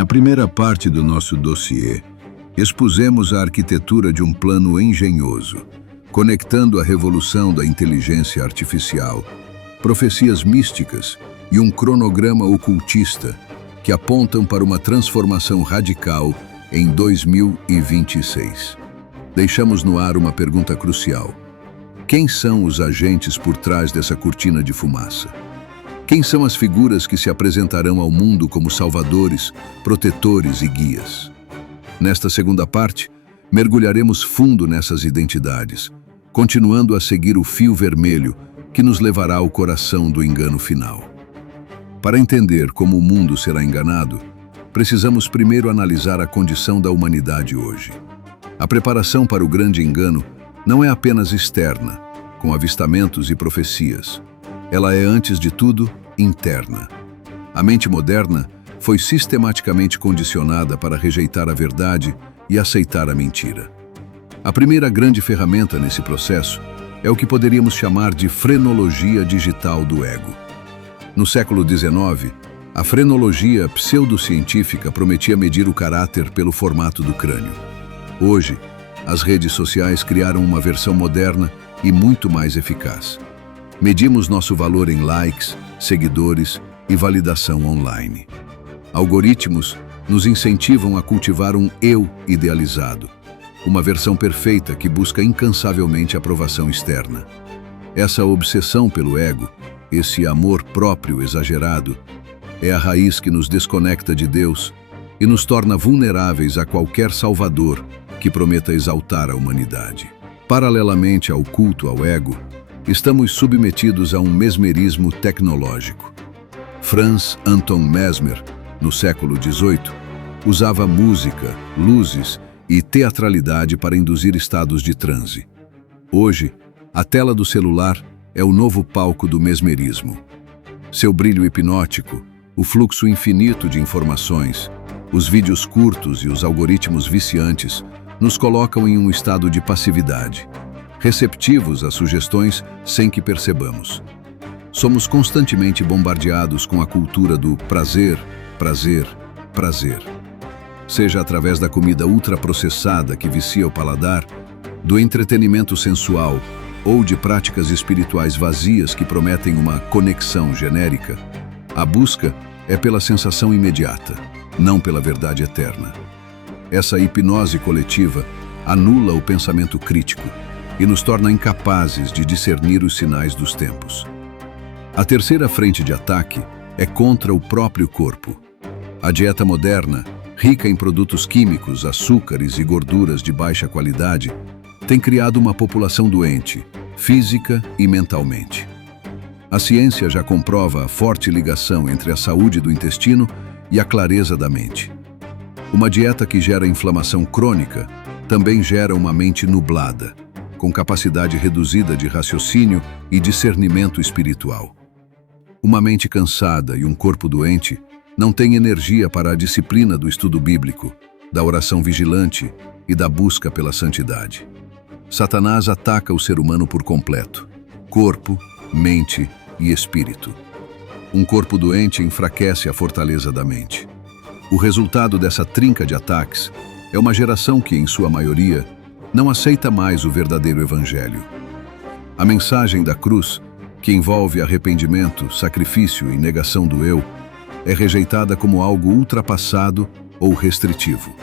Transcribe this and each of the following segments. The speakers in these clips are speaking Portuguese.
Na primeira parte do nosso dossiê, expusemos a arquitetura de um plano engenhoso, conectando a revolução da inteligência artificial, profecias místicas e um cronograma ocultista que apontam para uma transformação radical em 2026. Deixamos no ar uma pergunta crucial. Quem são os agentes por trás dessa cortina de fumaça? Quem são as figuras que se apresentarão ao mundo como salvadores, protetores e guias? Nesta segunda parte, mergulharemos fundo nessas identidades, continuando a seguir o fio vermelho que nos levará ao coração do engano final. Para entender como o mundo será enganado, precisamos primeiro analisar a condição da humanidade hoje. A preparação para o grande engano não é apenas externa, com avistamentos e profecias. Ela é, antes de tudo, interna. A mente moderna foi sistematicamente condicionada para rejeitar a verdade e aceitar a mentira. A primeira grande ferramenta nesse processo é o que poderíamos chamar de frenologia digital do ego. No século XIX, a frenologia pseudocientífica prometia medir o caráter pelo formato do crânio. Hoje, as redes sociais criaram uma versão moderna e muito mais eficaz. Medimos nosso valor em likes, seguidores e validação online. Algoritmos nos incentivam a cultivar um eu idealizado, uma versão perfeita que busca incansavelmente aprovação externa. Essa obsessão pelo ego, esse amor próprio exagerado, é a raiz que nos desconecta de Deus e nos torna vulneráveis a qualquer salvador que prometa exaltar a humanidade. Paralelamente ao culto ao ego, estamos submetidos a um mesmerismo tecnológico. Franz Anton Mesmer, no século XVIII, usava música, luzes e teatralidade para induzir estados de transe. Hoje, a tela do celular é o novo palco do mesmerismo. Seu brilho hipnótico, o fluxo infinito de informações, os vídeos curtos e os algoritmos viciantes nos colocam em um estado de passividade, receptivos a sugestões sem que percebamos. Somos constantemente bombardeados com a cultura do prazer, prazer, prazer. Seja através da comida ultraprocessada que vicia o paladar, do entretenimento sensual ou de práticas espirituais vazias que prometem uma conexão genérica, a busca é pela sensação imediata, não pela verdade eterna. Essa hipnose coletiva anula o pensamento crítico e nos torna incapazes de discernir os sinais dos tempos. A terceira frente de ataque é contra o próprio corpo. A dieta moderna, rica em produtos químicos, açúcares e gorduras de baixa qualidade, tem criado uma população doente, física e mentalmente. A ciência já comprova a forte ligação entre a saúde do intestino e a clareza da mente. Uma dieta que gera inflamação crônica também gera uma mente nublada, com capacidade reduzida de raciocínio e discernimento espiritual. Uma mente cansada e um corpo doente não têm energia para a disciplina do estudo bíblico, da oração vigilante e da busca pela santidade. Satanás ataca o ser humano por completo: corpo, mente e espírito. Um corpo doente enfraquece a fortaleza da mente. O resultado dessa trinca de ataques é uma geração que, em sua maioria, não aceita mais o verdadeiro evangelho. A mensagem da cruz, que envolve arrependimento, sacrifício e negação do eu, é rejeitada como algo ultrapassado ou restritivo.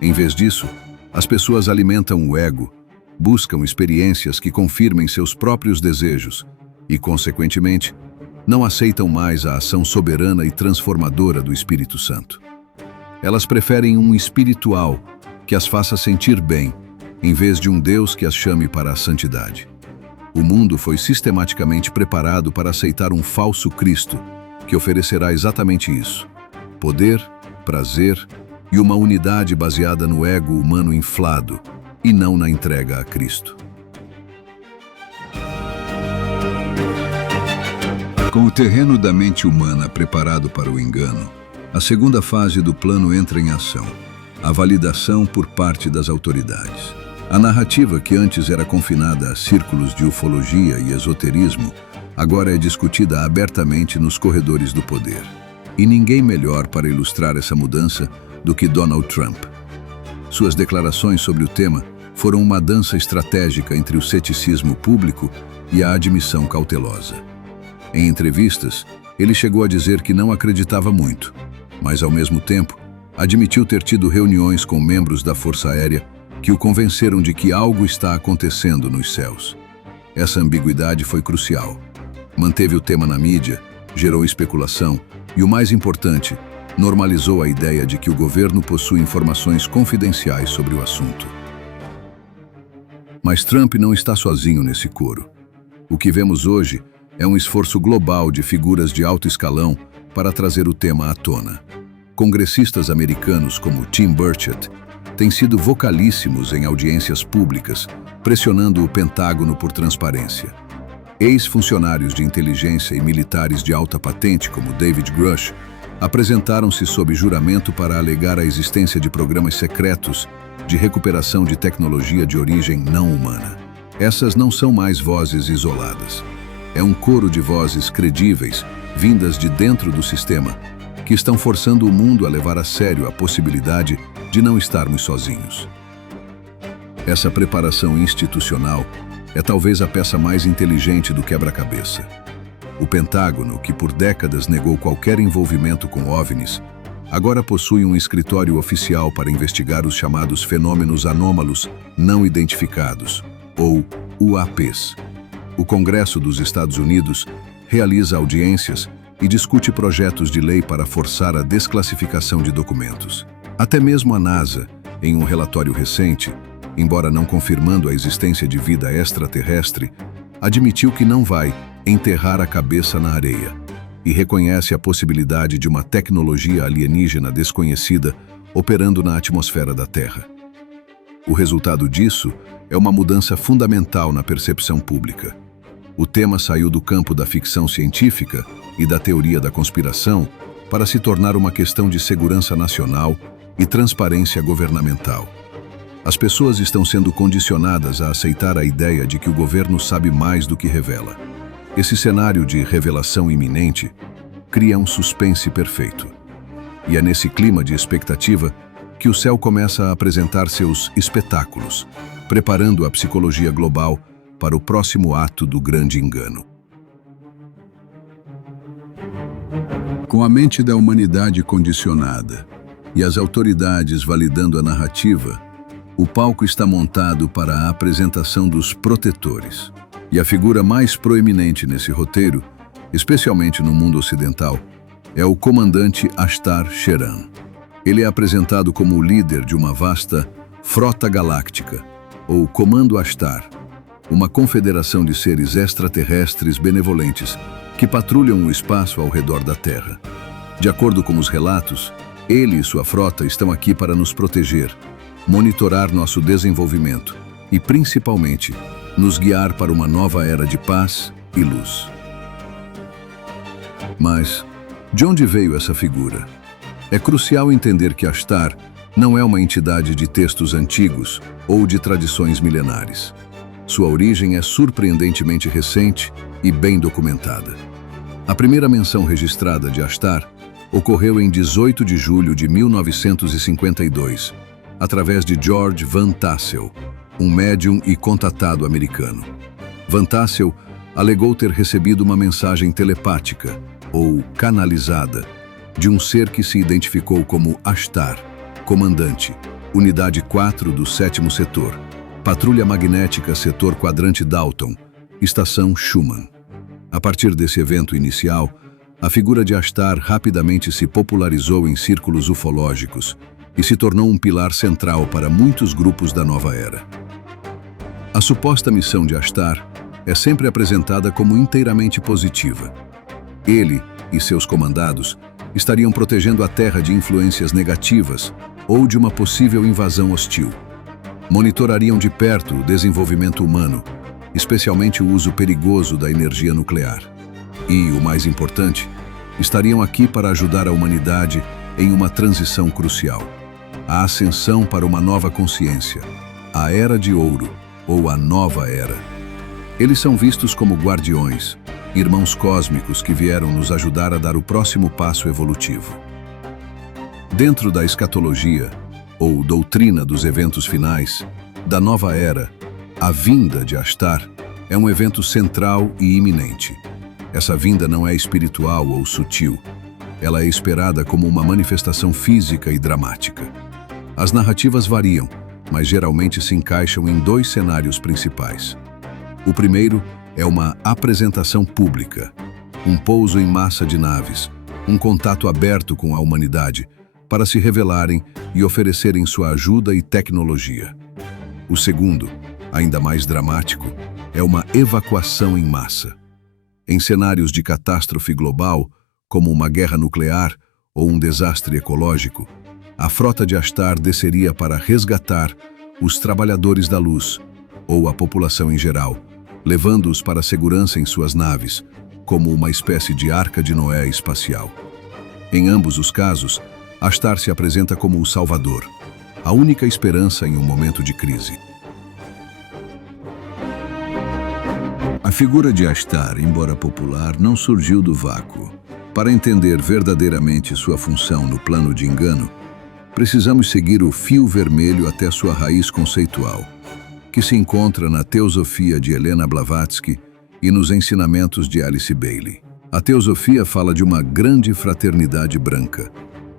Em vez disso, as pessoas alimentam o ego, buscam experiências que confirmem seus próprios desejos e, consequentemente, não aceitam mais a ação soberana e transformadora do Espírito Santo. Elas preferem um espiritual que as faça sentir bem, em vez de um Deus que as chame para a santidade. O mundo foi sistematicamente preparado para aceitar um falso Cristo, que oferecerá exatamente isso: poder, prazer e uma unidade baseada no ego humano inflado, e não na entrega a Cristo. Com o terreno da mente humana preparado para o engano, a segunda fase do plano entra em ação: a validação por parte das autoridades. A narrativa, que antes era confinada a círculos de ufologia e esoterismo, agora é discutida abertamente nos corredores do poder. E ninguém melhor para ilustrar essa mudança do que Donald Trump. Suas declarações sobre o tema foram uma dança estratégica entre o ceticismo público e a admissão cautelosa. Em entrevistas, ele chegou a dizer que não acreditava muito, mas ao mesmo tempo admitiu ter tido reuniões com membros da Força Aérea que o convenceram de que algo está acontecendo nos céus. Essa ambiguidade foi crucial. Manteve o tema na mídia, gerou especulação e, o mais importante, normalizou a ideia de que o governo possui informações confidenciais sobre o assunto. Mas Trump não está sozinho nesse coro. O que vemos hoje é um esforço global de figuras de alto escalão para trazer o tema à tona. Congressistas americanos como Tim Burchett têm sido vocalíssimos em audiências públicas, pressionando o Pentágono por transparência. Ex-funcionários de inteligência e militares de alta patente, como David Grush, apresentaram-se sob juramento para alegar a existência de programas secretos de recuperação de tecnologia de origem não humana. Essas não são mais vozes isoladas. É um coro de vozes credíveis, vindas de dentro do sistema, que estão forçando o mundo a levar a sério a possibilidade de não estarmos sozinhos. Essa preparação institucional é talvez a peça mais inteligente do quebra-cabeça. O Pentágono, que por décadas negou qualquer envolvimento com OVNIs, agora possui um escritório oficial para investigar os chamados fenômenos anômalos não identificados, ou UAPs. O Congresso dos Estados Unidos realiza audiências e discute projetos de lei para forçar a desclassificação de documentos. Até mesmo a NASA, em um relatório recente, embora não confirmando a existência de vida extraterrestre, admitiu que não vai enterrar a cabeça na areia e reconhece a possibilidade de uma tecnologia alienígena desconhecida operando na atmosfera da Terra. O resultado disso é uma mudança fundamental na percepção pública. O tema saiu do campo da ficção científica e da teoria da conspiração para se tornar uma questão de segurança nacional e transparência governamental. As pessoas estão sendo condicionadas a aceitar a ideia de que o governo sabe mais do que revela. Esse cenário de revelação iminente cria um suspense perfeito. E é nesse clima de expectativa que o céu começa a apresentar seus espetáculos, preparando a psicologia global para o próximo ato do grande engano. Com a mente da humanidade condicionada e as autoridades validando a narrativa, o palco está montado para a apresentação dos protetores. E a figura mais proeminente nesse roteiro, especialmente no mundo ocidental, é o comandante Ashtar Sheran. Ele é apresentado como o líder de uma vasta frota galáctica, ou Comando Ashtar, uma confederação de seres extraterrestres benevolentes que patrulham o espaço ao redor da Terra. De acordo com os relatos, ele e sua frota estão aqui para nos proteger, monitorar nosso desenvolvimento e, principalmente, nos guiar para uma nova era de paz e luz. Mas, de onde veio essa figura? É crucial entender que Ashtar não é uma entidade de textos antigos ou de tradições milenares. Sua origem é surpreendentemente recente e bem documentada. A primeira menção registrada de Ashtar ocorreu em 18 de julho de 1952, através de George Van Tassel, um médium e contatado americano. Van Tassel alegou ter recebido uma mensagem telepática, ou canalizada, de um ser que se identificou como Ashtar, comandante, unidade 4 do 7º setor, patrulha magnética setor quadrante Dalton, estação Schumann. A partir desse evento inicial, a figura de Ashtar rapidamente se popularizou em círculos ufológicos e se tornou um pilar central para muitos grupos da nova era. A suposta missão de Ashtar é sempre apresentada como inteiramente positiva. Ele e seus comandados estariam protegendo a Terra de influências negativas ou de uma possível invasão hostil. Monitorariam de perto o desenvolvimento humano, especialmente o uso perigoso da energia nuclear. E, o mais importante, estariam aqui para ajudar a humanidade em uma transição crucial: a ascensão para uma nova consciência, a Era de Ouro, ou a Nova Era. Eles são vistos como guardiões, irmãos cósmicos que vieram nos ajudar a dar o próximo passo evolutivo. Dentro da escatologia, ou doutrina dos eventos finais, da nova era, a vinda de Ashtar é um evento central e iminente. Essa vinda não é espiritual ou sutil. Ela é esperada como uma manifestação física e dramática. As narrativas variam, mas geralmente se encaixam em dois cenários principais. O primeiro é uma apresentação pública, um pouso em massa de naves, um contato aberto com a humanidade para se revelarem e oferecerem sua ajuda e tecnologia. O segundo, ainda mais dramático, é uma evacuação em massa. Em cenários de catástrofe global, como uma guerra nuclear ou um desastre ecológico, a frota de Ashtar desceria para resgatar os trabalhadores da luz, ou a população em geral, levando-os para a segurança em suas naves, como uma espécie de Arca de Noé espacial. Em ambos os casos, Ashtar se apresenta como o Salvador, a única esperança em um momento de crise. A figura de Ashtar, embora popular, não surgiu do vácuo. Para entender verdadeiramente sua função no plano de engano, precisamos seguir o fio vermelho até sua raiz conceitual, que se encontra na Teosofia de Helena Blavatsky e nos ensinamentos de Alice Bailey. A Teosofia fala de uma grande fraternidade branca,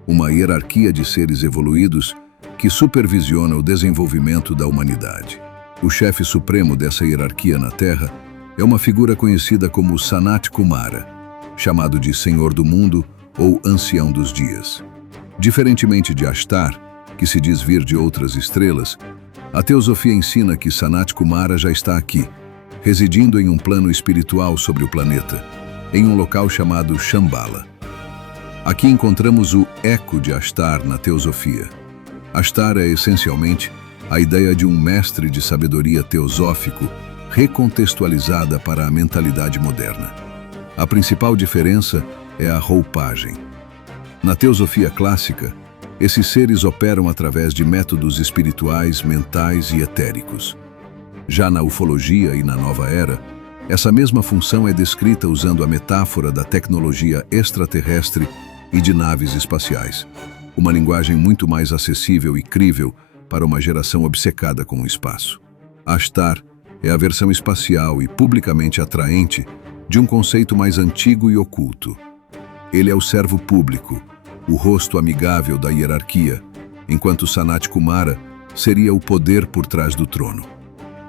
uma hierarquia de seres evoluídos que supervisiona o desenvolvimento da humanidade. O chefe supremo dessa hierarquia na Terra é uma figura conhecida como Sanat Kumara, chamado de Senhor do Mundo ou Ancião dos Dias. Diferentemente de Ashtar, que se diz vir de outras estrelas, a Teosofia ensina que Sanat Kumara já está aqui, residindo em um plano espiritual sobre o planeta, em um local chamado Shambhala. Aqui encontramos o eco de Ashtar na Teosofia. Ashtar é essencialmente a ideia de um mestre de sabedoria teosófico recontextualizada para a mentalidade moderna. A principal diferença é a roupagem. Na teosofia clássica, esses seres operam através de métodos espirituais, mentais e etéricos. Já na ufologia e na nova era, essa mesma função é descrita usando a metáfora da tecnologia extraterrestre e de naves espaciais, uma linguagem muito mais acessível e crível para uma geração obcecada com o espaço. Ashtar é a versão espacial e publicamente atraente de um conceito mais antigo e oculto. Ele é o servo público, o rosto amigável da hierarquia, enquanto Sanat Kumara seria o poder por trás do trono.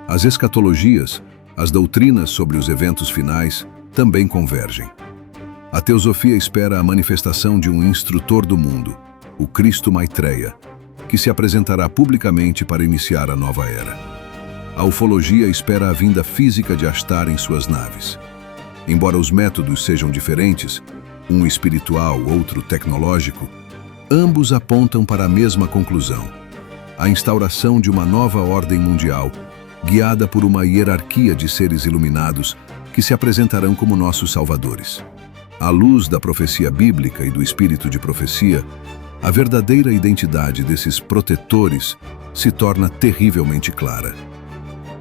As escatologias, as doutrinas sobre os eventos finais, também convergem. A teosofia espera a manifestação de um instrutor do mundo, o Cristo Maitreya, que se apresentará publicamente para iniciar a nova era. A ufologia espera a vinda física de Ashtar em suas naves. Embora os métodos sejam diferentes, um espiritual, outro tecnológico, ambos apontam para a mesma conclusão: a instauração de uma nova ordem mundial, guiada por uma hierarquia de seres iluminados que se apresentarão como nossos salvadores. À luz da profecia bíblica e do espírito de profecia, a verdadeira identidade desses protetores se torna terrivelmente clara.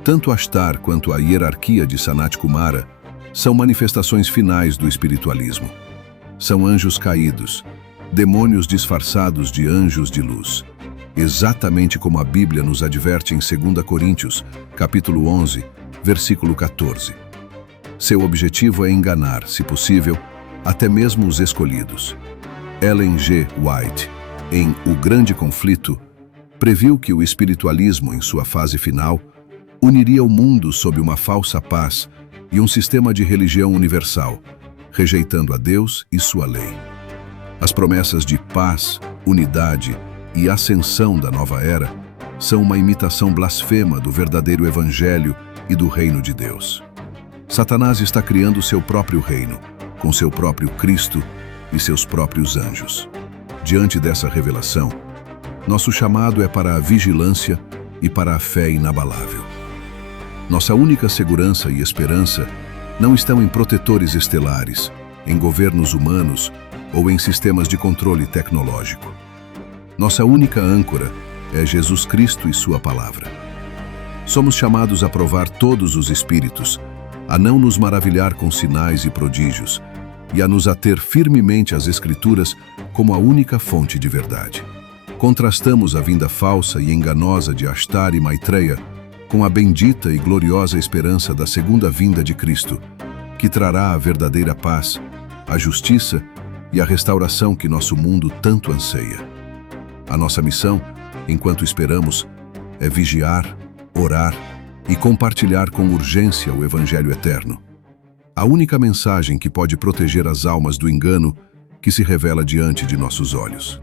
Tanto Ashtar quanto a hierarquia de Sanat Kumara são manifestações finais do espiritualismo. São anjos caídos, demônios disfarçados de anjos de luz, exatamente como a Bíblia nos adverte em 2 Coríntios, capítulo 11, versículo 14. Seu objetivo é enganar, se possível, até mesmo os escolhidos. Ellen G. White, em O Grande Conflito, previu que o espiritualismo, em sua fase final, uniria o mundo sob uma falsa paz e um sistema de religião universal, rejeitando a Deus e sua lei. As promessas de paz, unidade e ascensão da nova era são uma imitação blasfema do verdadeiro evangelho e do reino de Deus. Satanás está criando seu próprio reino, com seu próprio Cristo e seus próprios anjos. Diante dessa revelação, nosso chamado é para a vigilância e para a fé inabalável. Nossa única segurança e esperança não estão em protetores estelares, em governos humanos ou em sistemas de controle tecnológico. Nossa única âncora é Jesus Cristo e sua palavra. Somos chamados a provar todos os espíritos, a não nos maravilhar com sinais e prodígios, e a nos ater firmemente às Escrituras como a única fonte de verdade. Contrastamos a vinda falsa e enganosa de Ashtar e Maitreya com a bendita e gloriosa esperança da segunda vinda de Cristo, que trará a verdadeira paz, a justiça e a restauração que nosso mundo tanto anseia. A nossa missão, enquanto esperamos, é vigiar, orar e compartilhar com urgência o Evangelho eterno. A única mensagem que pode proteger as almas do engano que se revela diante de nossos olhos.